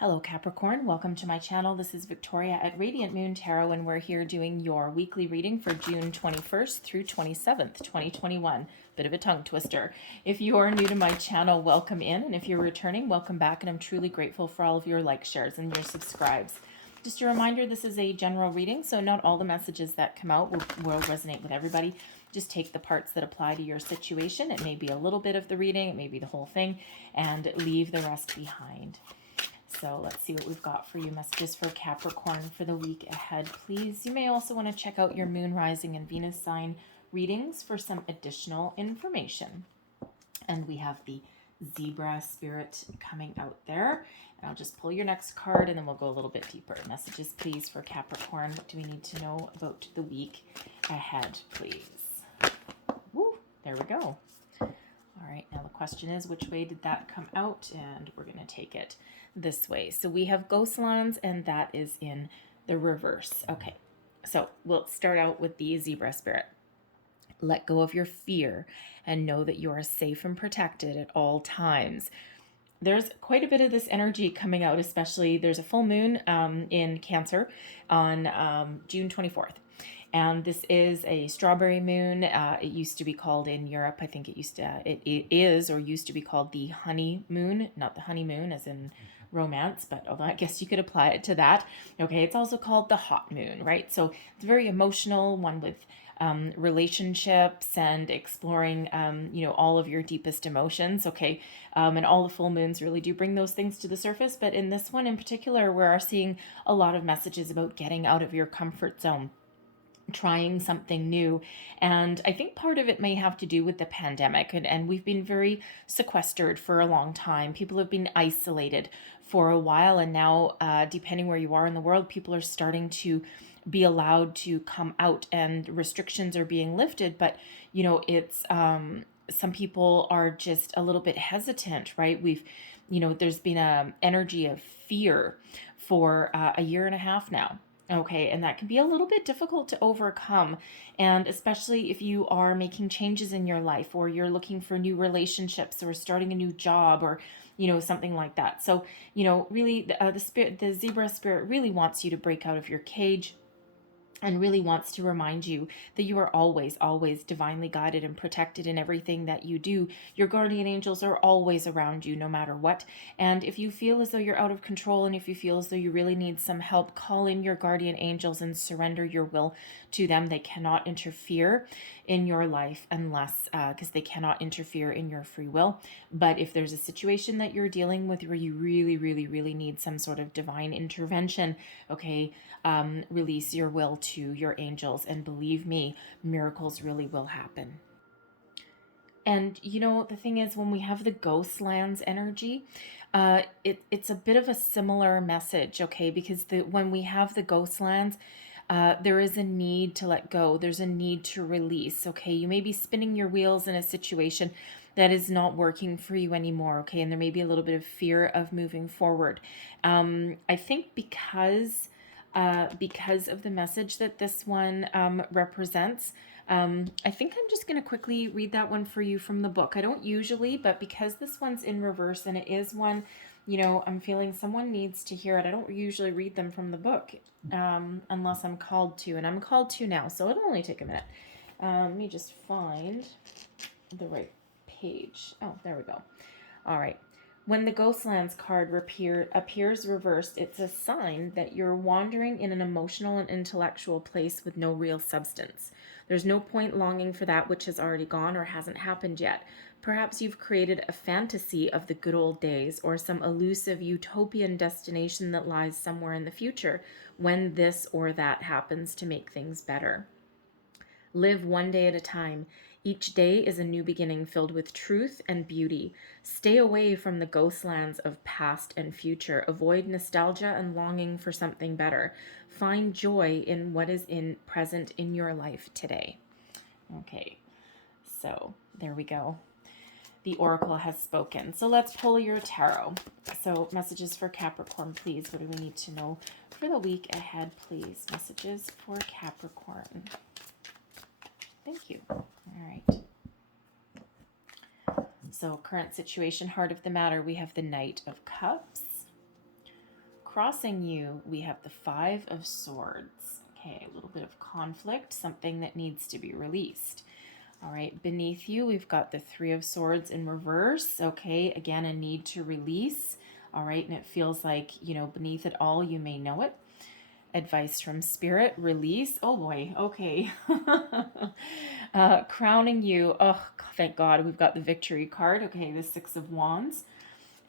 Hello Capricorn, welcome to my channel. This is Victoria at Radiant Moon Tarot, and we're here doing your weekly reading for June 21st through 27th, 2021. Bit of a tongue twister. If you are new to my channel, welcome in, and if you're returning, welcome back, and I'm truly grateful for all of your likes, shares, and your subscribes. Just a reminder, this is a general reading, so not all the messages that come out will resonate with everybody. Just take the parts that apply to your situation. It may be a little bit of the reading, it may be the whole thing, and leave the rest behind. So let's see what we've got for you. Messages for Capricorn for the week ahead, please. You may also want to check out your moon, rising, and Venus sign readings for some additional information. And we have the zebra spirit coming out there. And I'll just pull your next card and then we'll go a little bit deeper. Messages, please, for Capricorn. What do we need to know about the week ahead, please? Woo, there we go. All right, now the question is, which way did that come out? And we're going to take it this way. So we have ghost lands, and that is in the reverse. Okay, so we'll start out with the zebra spirit. Let go of your fear and know that you are safe and protected at all times. There's quite a bit of this energy coming out, especially there's a full moon in Cancer on June 24th. And this is a strawberry moon. It used to be called in Europe, I think it used to be called the honey moon, not the honeymoon as in romance, but although I guess you could apply it to that. Okay, it's also called the hot moon, right? So it's very emotional, one with relationships and exploring, all of your deepest emotions. Okay. And all the full moons really do bring those things to the surface. But in this one in particular, we're seeing a lot of messages about getting out of your comfort zone, trying something new. And I think part of it may have to do with the pandemic, and we've been very sequestered for a long time. People have been isolated for a while, and now depending where you are in the world, people are starting to be allowed to come out and restrictions are being lifted. But it's some people are just a little bit hesitant, right? There's been a energy of fear for a year and a half now. Okay, and that can be a little bit difficult to overcome. And especially if you are making changes in your life, or you're looking for new relationships, or starting a new job, or something like that. So really the zebra spirit really wants you to break out of your cage, and really wants to remind you that you are always, always divinely guided and protected in everything that you do. Your guardian angels are always around you, no matter what. And if you feel as though you're out of control, and if you feel as though you really need some help, call in your guardian angels and surrender your will to them. They cannot interfere in your life unless, because they cannot interfere in your free will. But if there's a situation that you're dealing with where you really, really, really need some sort of divine intervention, okay, release your will to your angels, and believe me, miracles really will happen. And the thing is, when we have the ghost lands energy, it's a bit of a similar message, okay? Because when we have the ghost lands, there is a need to let go. There's a need to release, okay? You may be spinning your wheels in a situation that is not working for you anymore, okay? And there may be a little bit of fear of moving forward. I think because of the message that this one represents, I think I'm just going to quickly read that one for you from the book. I don't usually, but because this one's in reverse and it is one, I'm feeling someone needs to hear it. I don't usually read them from the book unless I'm called to, and I'm called to now, so it'll only take a minute. Let me just find the right page. Oh, there we go. All right. When the Ghostlands card appears reversed, it's a sign that you're wandering in an emotional and intellectual place with no real substance. There's no point longing for that which has already gone or hasn't happened yet. Perhaps you've created a fantasy of the good old days, or some elusive utopian destination that lies somewhere in the future when this or that happens to make things better. Live one day at a time. Each day is a new beginning filled with truth and beauty. Stay away from the ghostlands of past and future. Avoid nostalgia and longing for something better. Find joy in what is present in your life today. Okay, so there we go. The oracle has spoken. So let's pull your tarot. So messages for Capricorn, please. What do we need to know for the week ahead, please? Messages for Capricorn. Thank you. All right. So current situation, heart of the matter, we have the Knight of Cups, crossing you, we have the Five of Swords. Okay, a little bit of conflict, something that needs to be released. All right, beneath you, we've got the Three of Swords in reverse. Okay, again, a need to release. All right, and it feels like, you know, beneath it all, you may know it. Advice from Spirit, release. Oh boy, okay. Crowning you. Oh, thank God, we've got the Victory card. Okay, the Six of Wands.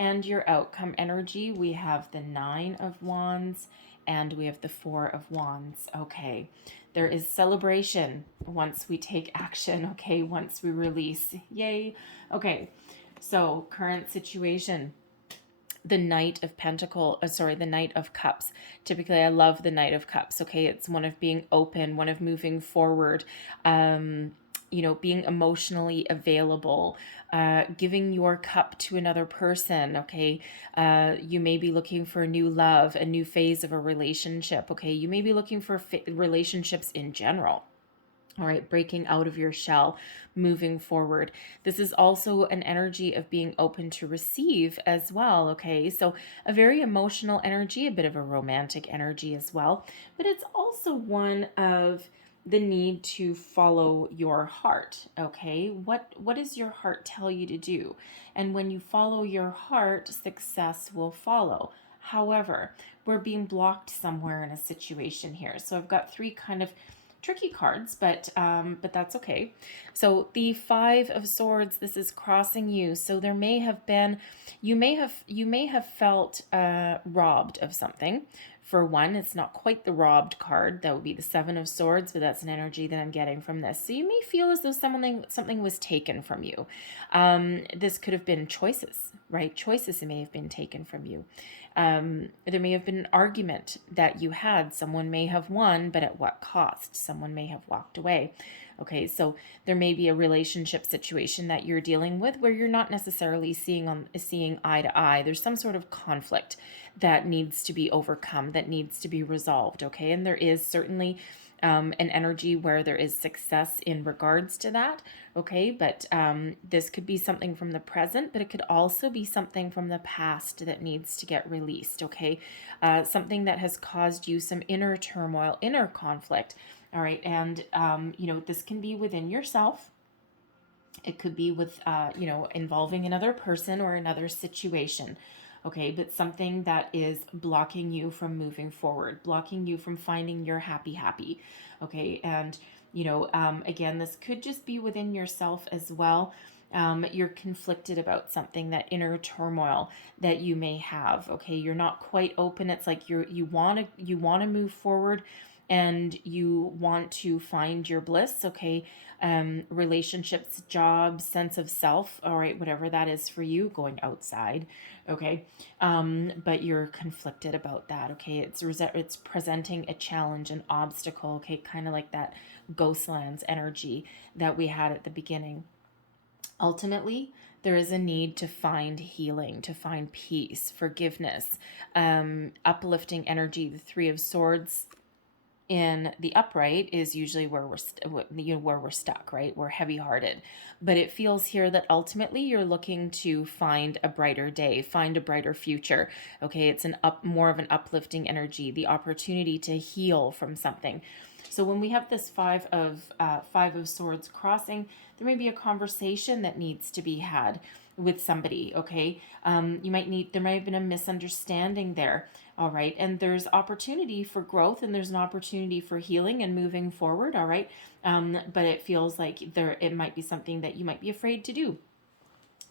And your outcome energy, we have the Nine of Wands and we have the Four of Wands. Okay, there is celebration once we take action. Okay, once we release. Yay. Okay, so current situation. The Knight of the Knight of Cups. Typically, I love the Knight of Cups. Okay, it's one of being open, one of moving forward, you know, being emotionally available, giving your cup to another person. Okay, you may be looking for a new love, a new phase of a relationship. Okay, you may be looking for relationships in general. All right, breaking out of your shell, moving forward. This is also an energy of being open to receive as well, okay? So a very emotional energy, a bit of a romantic energy as well, but it's also one of the need to follow your heart, okay? What does your heart tell you to do? And when you follow your heart, success will follow. However, we're being blocked somewhere in a situation here. So I've got three kind of tricky cards, but that's okay. So the Five of Swords, this is crossing you. So there may have been, you may have felt robbed of something. For one, it's not quite the robbed card. That would be the Seven of Swords, but that's an energy that I'm getting from this. So you may feel as though something was taken from you. This could have been choices, right? Choices may have been taken from you. There may have been an argument that you had. Someone may have won, but at what cost? Someone may have walked away. Okay, so there may be a relationship situation that you're dealing with where you're not necessarily seeing eye to eye. There's some sort of conflict that needs to be overcome, that needs to be resolved. Okay, and there is certainly an energy where there is success in regards to that. Okay, but this could be something from the present, but it could also be something from the past that needs to get released. Okay, something that has caused you some inner turmoil, inner conflict. All right, and you know, this can be within yourself. It could be with you know, involving another person or another situation. Okay, but something that is blocking you from moving forward, blocking you from finding your happy. Okay, and you know, again, this could just be within yourself as well. You're conflicted about something, that inner turmoil that you may have. Okay, you're not quite open. It's like you want to move forward, and you want to find your bliss. Okay, relationships, jobs, sense of self. All right, whatever that is for you, going outside. Okay, but you're conflicted about that. Okay, it's presenting a challenge, an obstacle. Okay, kind of like that Ghostlands energy that we had at the beginning. Ultimately, there is a need to find healing, to find peace, forgiveness, uplifting energy. The Three of Swords in the upright is usually where we're stuck, right? We're heavy-hearted. But it feels here that ultimately you're looking to find a brighter day, find a brighter future. Okay, it's more of an uplifting energy, the opportunity to heal from something. So when we have this Five of Swords crossing, there may be a conversation that needs to be had with somebody. Okay, there might have been a misunderstanding there. All right, and there's opportunity for growth, and there's an opportunity for healing and moving forward. All right, but it feels like it might be something that you might be afraid to do.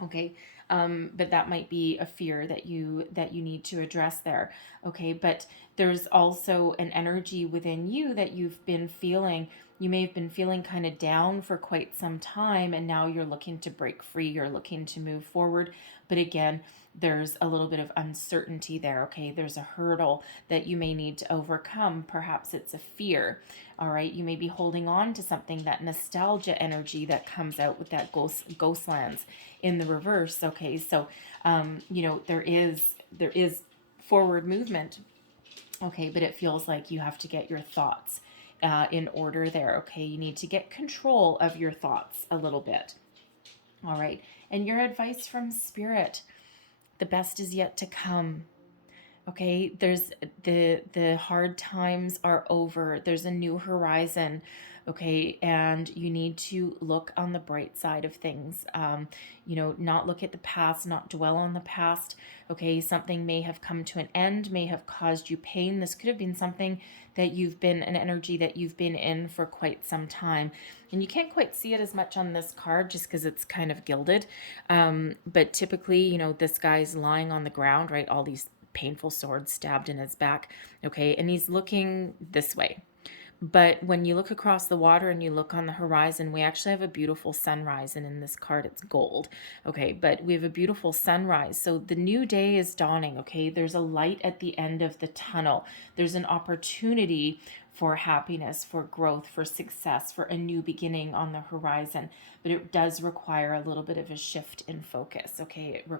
Okay, but that might be a fear that you need to address there. Okay, but there's also an energy within you that you've been feeling. You may have been feeling kind of down for quite some time, and now you're looking to break free. You're looking to move forward. But again, there's a little bit of uncertainty there. Okay, there's a hurdle that you may need to overcome. Perhaps it's a fear. All right, you may be holding on to something, that nostalgia energy that comes out with that Ghostlands in the reverse. Okay, so you know, there is forward movement. Okay, but it feels like you have to get your thoughts in order there. Okay, you need to get control of your thoughts a little bit. All right, and your advice from Spirit: the best is yet to come. Okay, there's the hard times are over. There's a new horizon. Okay, and you need to look on the bright side of things. Not look at the past, not dwell on the past. Okay, something may have come to an end, may have caused you pain. This could have been something that you've been an energy that you've been in for quite some time, and you can't quite see it as much on this card just because it's kind of gilded. But typically, this guy's lying on the ground, right? All these painful sword stabbed in his back. Okay, and he's looking this way. But when you look across the water and you look on the horizon, we actually have a beautiful sunrise. And in this card, it's gold. Okay, but we have a beautiful sunrise. So the new day is dawning. Okay, there's a light at the end of the tunnel. There's an opportunity for happiness, for growth, for success, for a new beginning on the horizon. But it does require a little bit of a shift in focus. Okay, it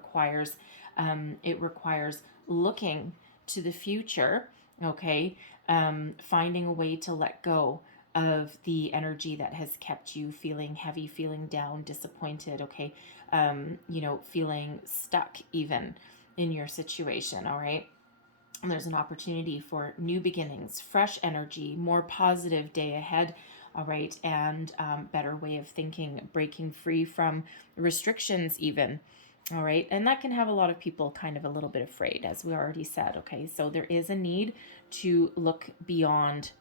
requires looking to the future, okay, finding a way to let go of the energy that has kept you feeling heavy, feeling down, disappointed, okay, feeling stuck even in your situation, all right? And there's an opportunity for new beginnings, fresh energy, more positive day ahead, all right, and better way of thinking, breaking free from restrictions even. All right. And that can have a lot of people kind of a little bit afraid, as we already said. Okay. So there is a need to look beyond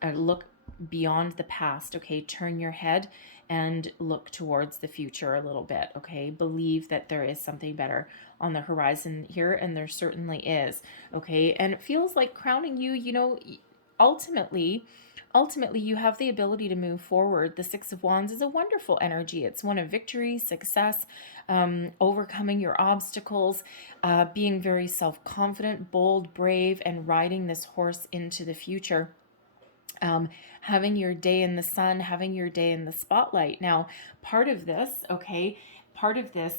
the past. Okay. Turn your head and look towards the future a little bit. Okay. Believe that there is something better on the horizon here. And there certainly is. Okay. And it feels like crowning you, ultimately you have the ability to move forward. The Six of Wands is a wonderful energy. It's one of victory, success, overcoming your obstacles, being very self-confident, bold, brave, and riding this horse into the future. Having your day in the sun, having your day in the spotlight. Now, part of this,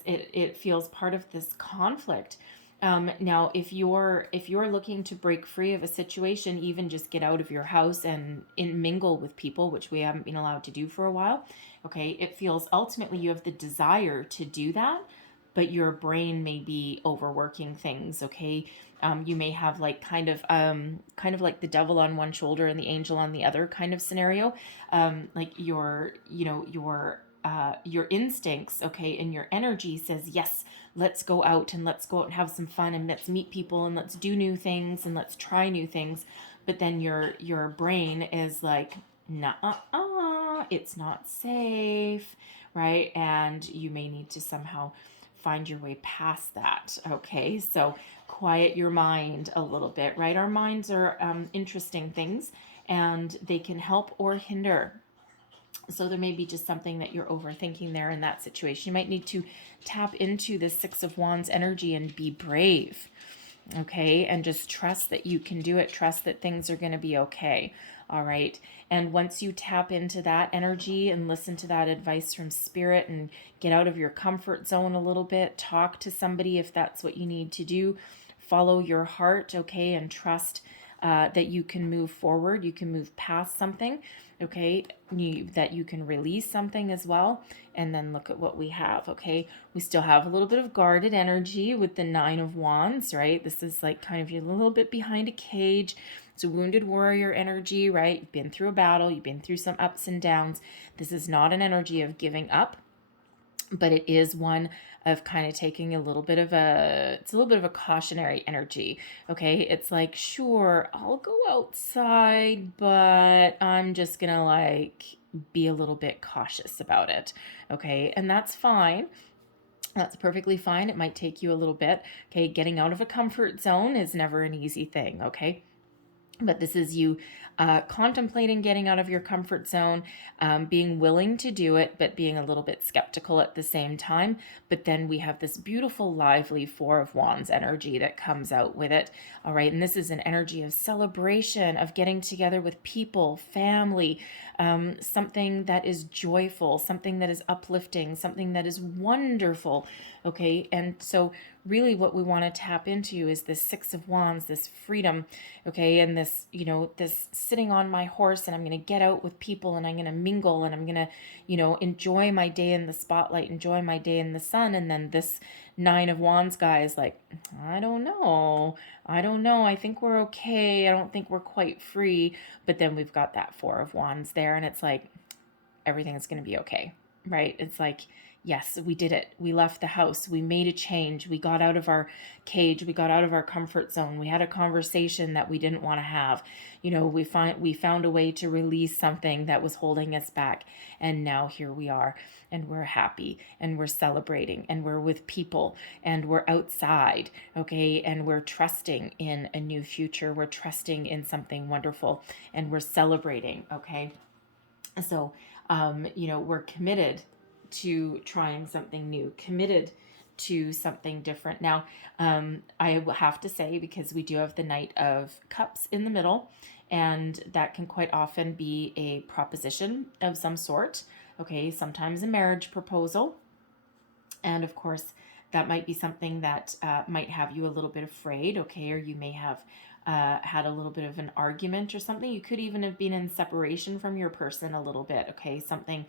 it feels part of this conflict. Now, if you're looking to break free of a situation, even just get out of your house and mingle with people, which we haven't been allowed to do for a while, okay, it feels ultimately you have the desire to do that, but your brain may be overworking things. Okay, you may have like kind of like the devil on one shoulder and the angel on the other kind of scenario. Like your instincts, okay, and your energy says, yes, let's go out and have some fun and let's meet people and let's do new things and let's try new things. But then your brain is like, nah, it's not safe, right? And you may need to somehow find your way past that. Okay, so quiet your mind a little bit, right? Our minds are interesting things, and they can help or hinder. So there may be just something that you're overthinking there in that situation. You might need to tap into the Six of Wands energy and be brave, okay? And just trust that you can do it. Trust that things are going to be okay, all right? And once you tap into that energy and listen to that advice from Spirit and get out of your comfort zone a little bit, talk to somebody if that's what you need to do, follow your heart, okay? And trust that you can move forward, you can move past something, okay? That you can release something as well. And then look at what we have, okay? We still have a little bit of guarded energy with the Nine of Wands, right? This is like kind of you're a little bit behind a cage. It's a wounded warrior energy, right? You've been through a battle, you've been through some ups and downs. This is not an energy of giving up, but it is one of kind of taking it's a little bit of a cautionary energy. Okay, it's like, sure, I'll go outside, but I'm just gonna like be a little bit cautious about it. Okay, and that's fine. That's perfectly fine. It might take you a little bit. Okay, getting out of a comfort zone is never an easy thing. Okay, but this is you contemplating getting out of your comfort zone, being willing to do it, but being a little bit skeptical at the same time. But then we have this beautiful, lively Four of Wands energy that comes out with it. All right. And this is an energy of celebration, of getting together with people, family, something that is joyful, something that is uplifting, something that is wonderful. Okay. And so really what we want to tap into is this Six of Wands, this freedom, okay, and this, this sitting on my horse, and I'm going to get out with people, and I'm going to mingle, and I'm going to, enjoy my day in the spotlight, enjoy my day in the sun. And then this Nine of Wands guy is like, I don't know. I think we're okay. I don't think we're quite free. But then we've got that Four of Wands there, and it's like, everything is going to be okay, right? It's like, yes, we did it. We left the house. We made a change. We got out of our cage. We got out of our comfort zone. We had a conversation that we didn't want to have. We found a way to release something that was holding us back. And now here we are, and we're happy, and we're celebrating, and we're with people, and we're outside, okay? And we're trusting in a new future. We're trusting in something wonderful, and we're celebrating, okay? So, we're committed to trying something new, committed to something different. Now, I will have to say, because we do have the Knight of Cups in the middle, and that can quite often be a proposition of some sort, okay? Sometimes a marriage proposal. And of course, that might be something that might have you a little bit afraid, okay? Or you may have had a little bit of an argument or something. You could even have been in separation from your person a little bit, okay? Something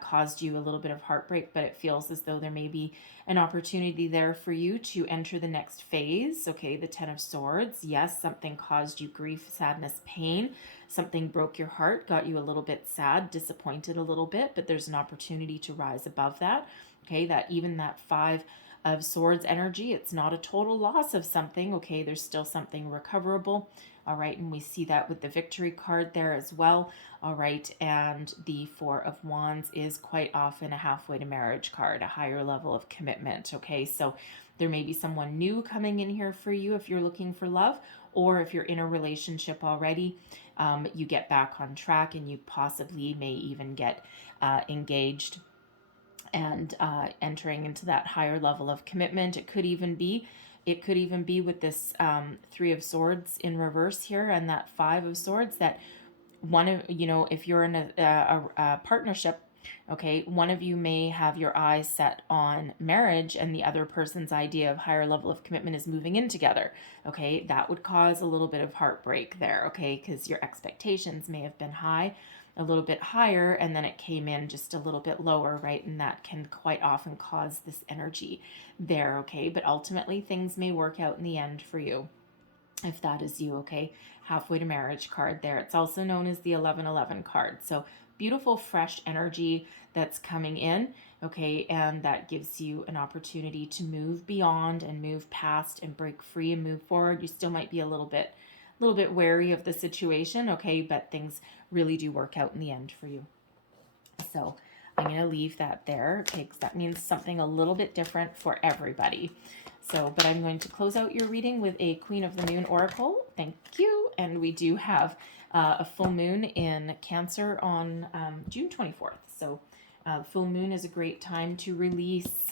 caused you a little bit of heartbreak, but it feels as though there may be an opportunity there for you to enter the next phase, okay? The Ten of Swords. Yes, something caused you grief, sadness, pain. Something broke your heart, got you a little bit sad, disappointed a little bit, but there's an opportunity to rise above that, okay? That Five of Swords energy, it's not a total loss of something, okay? There's still something recoverable, all right? And we see that with the Victory card there as well, all right? And the Four of Wands is quite often a halfway to marriage card, a higher level of commitment, okay? So there may be someone new coming in here for you if you're looking for love, or if you're in a relationship already, you get back on track, and you possibly may even get engaged and entering into that higher level of commitment. It could even be with this Three of Swords in reverse here, and that Five of Swords, that one of, if you're in a partnership, okay, one of you may have your eyes set on marriage, and the other person's idea of higher level of commitment is moving in together, okay? That would cause a little bit of heartbreak there, okay? Because your expectations may have been high, a little bit higher, and then it came in just a little bit lower, right? And that can quite often cause this energy there, okay? But ultimately, things may work out in the end for you, if that is you, okay? Halfway to marriage card there. It's also known as the 1111 card. So beautiful, fresh energy that's coming in, okay? And that gives you an opportunity to move beyond and move past and break free and move forward. You still might be a little bit wary of the situation, okay? But things really do work out in the end for you. So I'm going to leave that there, okay? Because that means something a little bit different for everybody. So, but I'm going to close out your reading with a Queen of the Moon Oracle. Thank you. And we do have a full moon in Cancer on June 24th. So full moon is a great time to release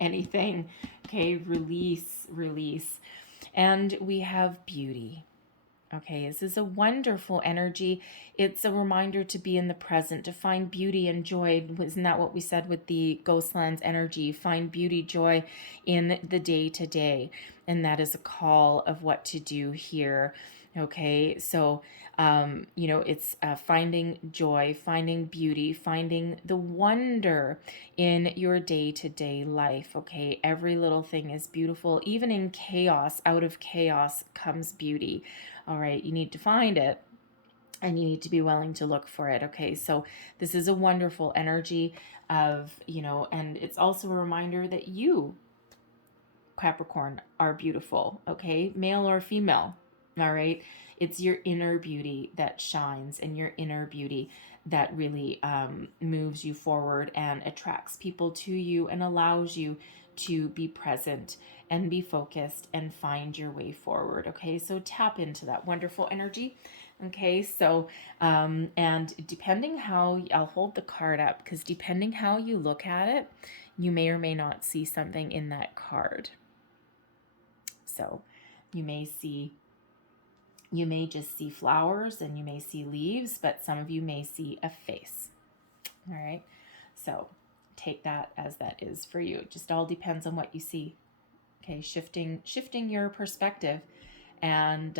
anything, okay? Release. And we have beauty. Okay, this is a wonderful energy. It's a reminder to be in the present, to find beauty and joy. Isn't that what we said with the Ghostlands energy? Find beauty, joy in the day to day. And that is a call of what to do here. Okay, so, it's finding joy, finding beauty, finding the wonder in your day-to-day life, okay? Every little thing is beautiful. Even in chaos, out of chaos comes beauty, all right? You need to find it, and you need to be willing to look for it, okay? So this is a wonderful energy of, and it's also a reminder that you, Capricorn, are beautiful, okay? Male or female. All right. It's your inner beauty that shines, and your inner beauty that really moves you forward and attracts people to you and allows you to be present and be focused and find your way forward. Okay. So tap into that wonderful energy. Okay. So, and depending how, I'll hold the card up, because depending how you look at it, you may or may not see something in that card. So you may just see flowers, and you may see leaves, but some of you may see a face. All right. So take that as that is for you. It just all depends on what you see. Okay, shifting your perspective and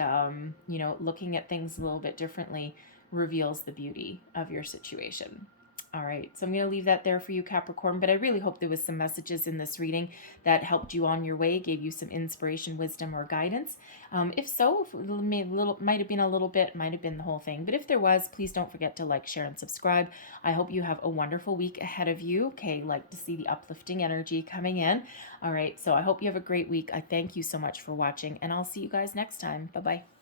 you know, looking at things a little bit differently reveals the beauty of your situation. All right, so I'm going to leave that there for you, Capricorn, but I really hope there was some messages in this reading that helped you on your way, gave you some inspiration, wisdom, or guidance. If so, if it might have been a little bit, might have been the whole thing, but if there was, please don't forget to like, share, and subscribe. I hope you have a wonderful week ahead of you. Okay, like to see the uplifting energy coming in. All right, so I hope you have a great week. I thank you so much for watching, and I'll see you guys next time. Bye-bye.